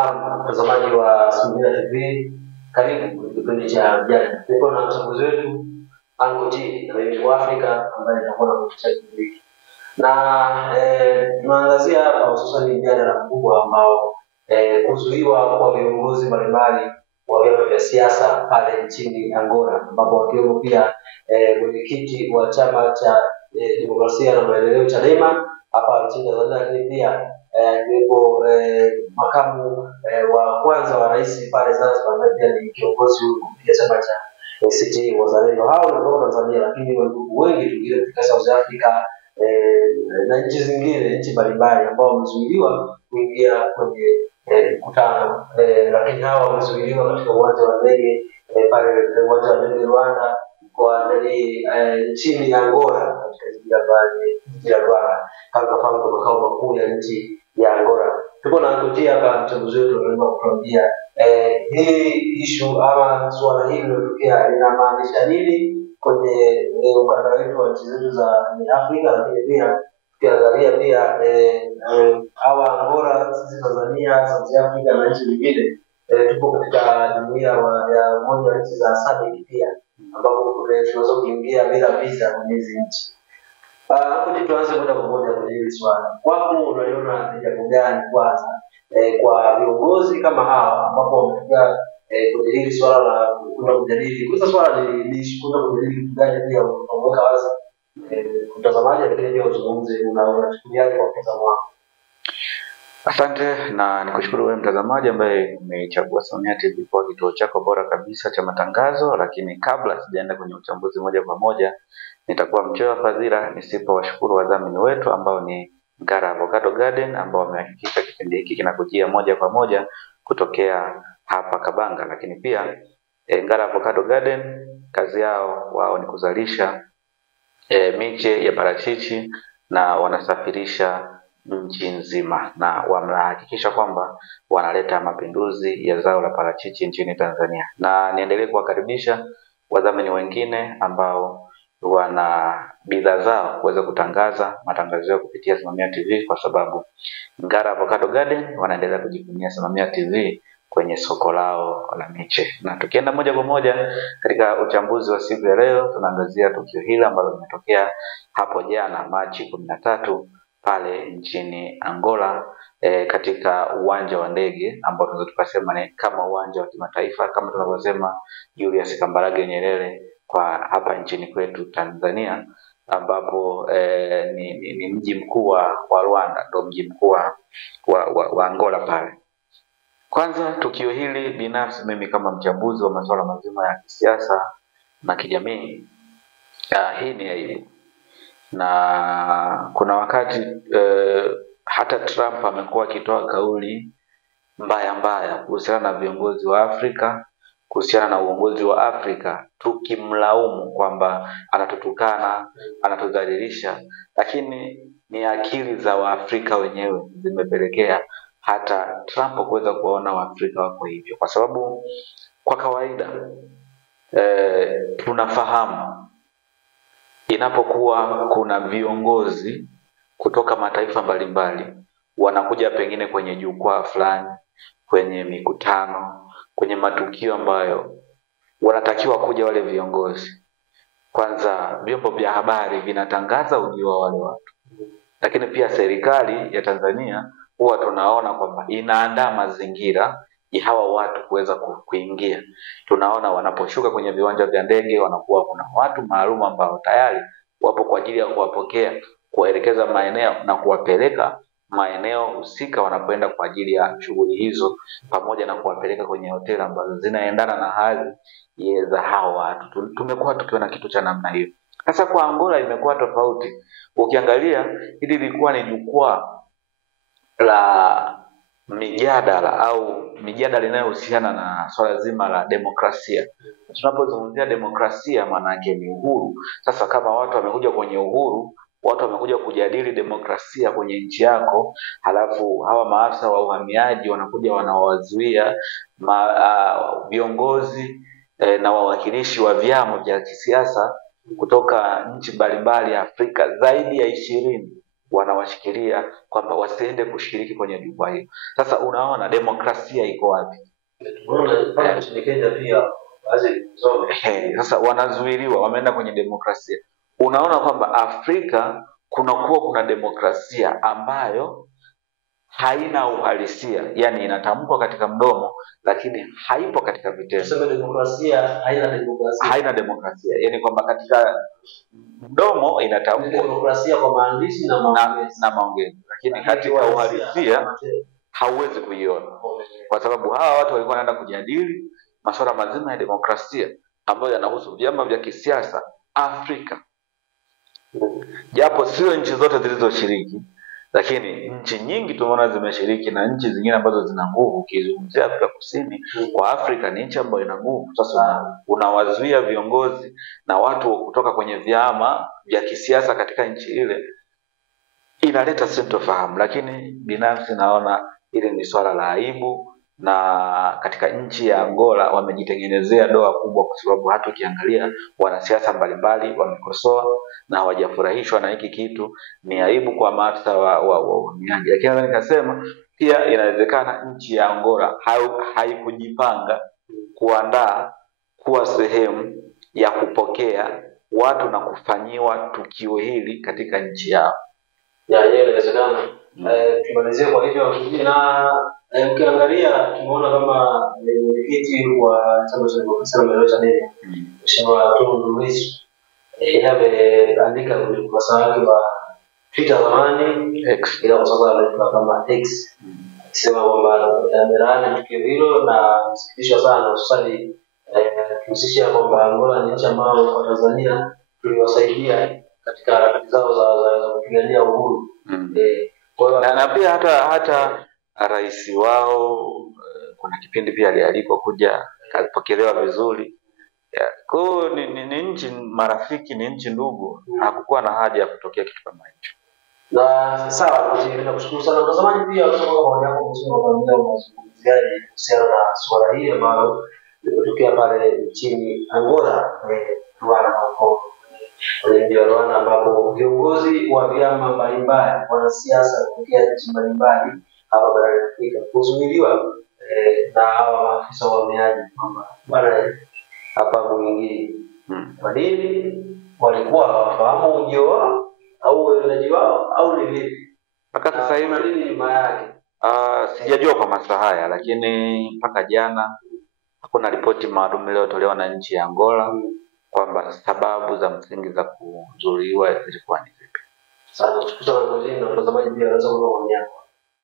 Naam, mtazamaji wa Simulia TV, karibu kwenye kipindi cha vijana. Tuko na mchambuzi wetu Uncle T, raia wa Afrika ambaye atakuwa anatupatia kipindi hiki. Na tunaangazia hapa hususan mjadala mkubwa ambao kuzuiwa kwa viongozi mbalimbali wa vyama vya siasa pale nchini Angola, ambapo wakiwemo pia mwenyekiti wa chama cha demokrasia na maendeleo Chadema hapa nchini Tanzania, lakini pia yupo makamu wa kwanza wa rais pale Zanzibar, ambaye pia ni kiongozi kupitia chama cha ACT Wazalendo. Hao ni kutoka Tanzania, lakini wengi wengine kutoka South Africa na nchi zingine, nchi mbalimbali ambao wamezuiliwa kuingia kwenye mkutano, lakini hao wamezuiliwa katika uwanja wa ndege pale uwanja wa ndege Rwanda kwa nchini Angola, katika jiji la Rwanda, kama makao makuu ya nchi ya Angola. Tuko na kutia hapa mchambuzi wetu anaweza kutuambia hii issue ama swala hili lilotokea linamaanisha nini kwenye ukanda wetu wa nchi zetu za Afrika, lakini pia tukiangalia pia hawa Angola, sisi Tanzania, South Africa na nchi nyingine tupo katika jumuiya ya umoja wa nchi za SADC pia, ambapo tunaweza kuingia bila visa kwenye hizi nchi. Hapo tuanze moja kwa moja kwenye hili swala. Wapo unaliona ni jambo gani kwanza kwa viongozi kama hawa ambapo wamefika kwenye hili swala la kuna kujadili. Kwa swala ni kuna kujadili kitu gani pia unaweka wazi mtazamaji, lakini pia uzungumze unachukuliaje kwa mtazamo wako. Asante na nikushukuru wewe mtazamaji ambaye umechagua Simulia TV kwa kituo chako bora kabisa cha matangazo. Lakini kabla sijaenda kwenye uchambuzi moja kwa moja, nitakuwa mchoyo wa fadhila nisipowashukuru wadhamini wetu ambao ni Ngara Avocado Garden, ambao wamehakikisha kipindi hiki kinakujia moja kwa moja kutokea hapa Kabanga. Lakini pia Ngara Avocado Garden kazi yao wao ni kuzalisha miche ya parachichi na wanasafirisha nchi nzima, na wanahakikisha kwamba wanaleta mapinduzi ya zao la parachichi nchini Tanzania. Na niendelee kuwakaribisha wadhamini wengine ambao wana bidhaa zao kuweza kutangaza matangazo yao kupitia Simulia TV, kwa sababu Ngara Avocado Garden wanaendelea kujivunia Simulia TV kwenye soko lao la miche. Na tukienda moja kwa moja katika uchambuzi wa siku ya leo, tunaangazia tukio hili ambalo limetokea hapo jana Machi 13 pale nchini Angola, katika uwanja wa ndege ambao tunaweza tukasema ni kama uwanja wa kimataifa kama tunavyosema Julius Kambarage Nyerere kwa hapa nchini kwetu Tanzania, ambapo ni mji mkuu wa Rwanda, ndio mji mkuu wa Angola pale. Kwanza tukio hili binafsi mimi kama mchambuzi wa masuala mazima ya kisiasa na kijamii, hii ni aibu. Na kuna wakati hata Trump amekuwa akitoa kauli mbaya kuhusiana na viongozi wa Afrika, kuhusiana na uongozi wa Afrika, tukimlaumu kwamba anatutukana, anatudhalilisha, lakini ni akili za Waafrika wenyewe zimepelekea hata Trump kuweza kuona Waafrika wako hivyo, kwa sababu kwa kawaida tunafahamu inapokuwa kuna viongozi kutoka mataifa mbalimbali wanakuja pengine kwenye jukwaa fulani, kwenye mikutano, kwenye matukio ambayo wanatakiwa kuja wale viongozi, kwanza vyombo vya habari vinatangaza ujio wa wale watu, lakini pia serikali ya Tanzania huwa tunaona kwamba inaandaa mazingira ya hawa watu kuweza kuingia. Tunaona wanaposhuka kwenye viwanja vya ndege wanakuwa kuna watu maalum ambao tayari wapo kwa ajili ya kuwapokea, kuwaelekeza maeneo na kuwapeleka maeneo husika wanapoenda kwa ajili ya shughuli hizo, pamoja na kuwapeleka kwenye hoteli ambazo zinaendana na hadhi za hao watu. Tumekuwa tukiona kitu cha namna hiyo. Sasa kwa Angola imekuwa tofauti. Ukiangalia hili lilikuwa ni jukwaa la mijadala au mijadala inayohusiana na swala zima la demokrasia. Tunapozungumzia demokrasia maana yake ni uhuru. Sasa kama watu wamekuja kwenye uhuru, watu wamekuja kujadili demokrasia kwenye nchi yako, halafu hawa maafisa wa uhamiaji wanakuja wanawazuia viongozi na wawakilishi wa vyama vya kisiasa kutoka nchi mbalimbali ya Afrika zaidi ya 20 wanawashikilia kwamba wasiende kushiriki kwenye jukwaa hilo. Sasa unaona demokrasia iko wapi? Unaona nchini Kenya pia Sasa wanazuiliwa, wameenda kwenye demokrasia. Unaona kwamba Afrika kuna demokrasia ambayo haina uhalisia, yani inatamkwa katika mdomo lakini haipo katika vitendo. Tuseme demokrasia haina demokrasia, yani kwamba katika mdomo inatamkwa demokrasia kwa maandishi na maongezi, lakini katika uhalisia hauwezi kuiona, kwa sababu hawa watu walikuwa wanaenda kujadili masuala mazima ya demokrasia ambayo yanahusu vyama vya kisiasa Afrika. Japo sio nchi zote zilizoshiriki, lakini nchi nyingi tumeona zimeshiriki, na nchi zingine ambazo zina nguvu. Ukizungumzia Afrika Kusini, kwa Afrika ni nchi ambayo ina nguvu. Sasa unawazuia viongozi na watu kutoka kwenye vyama vya kisiasa katika nchi ile, inaleta sintofahamu. Lakini binafsi naona ile ni swala la aibu, na katika nchi ya Angola wamejitengenezea doa kubwa, kwa sababu hata ukiangalia wanasiasa mbalimbali wamekosoa na hawajafurahishwa na hiki kitu. Ni aibu kwa maafisa wa uhamiaji. Lakini nikasema pia inawezekana nchi ya Angola haikujipanga kuandaa kuwa sehemu ya kupokea watu na kufanyiwa tukio hili katika nchi yao. Yeye inawezekana. Tumalizie kwa hivyo, na ukiangalia tumeona kama mwenyekiti wa chama cha demokrasia na maendeleo Chadema, Mheshimiwa Tundu Lissu, ameandika kwenye ukurasa wake wa Twitter zamani X, ila kwa sasa anaitwa kama X, akisema kwamba amelaani tukio hilo na msikitishwa sana, hususani kuhusisha kwamba Angola ni nchi ambayo kwa Tanzania tuliwasaidia katika harakati zao za kupigania uhuru. Na pia hata rais wao kuna kipindi pia alialikwa kuja, alipokelewa vizuri. Kwa ni nchi marafiki, ni nchi ndugu, hakukuwa na haja ya kutokea kitu kama hicho. Na sawa, nakushukuru sana mtazamaji. Pia kutoka kwa maoni yako mzuri kwa mazungumziaji kuhusiana na swala hili ambalo limetokea pale nchini Angola, Rwanda, kwenye mji wa Rwanda, ambapo viongozi wa vyama mbalimbali, wanasiasa kutoka nchi mbalimbali hapa barani Afrika kuzuiliwa na hawa maafisa wa uhamiaji kwamba bwana hapa mwingine. Kwa nini? Walikuwa hawafahamu ujio wao au uelewaji wao au ni vipi? Mpaka sasa hivi nini nyuma yake? Sijajua kwa masuala haya, lakini mpaka jana hakuna ripoti maalum iliyotolewa na nchi ya Angola kwamba sababu za msingi za kuzuiliwa zilikuwa ni zipi. Sasa tukuta na mtazamaji pia anaweza kuona maoni yako.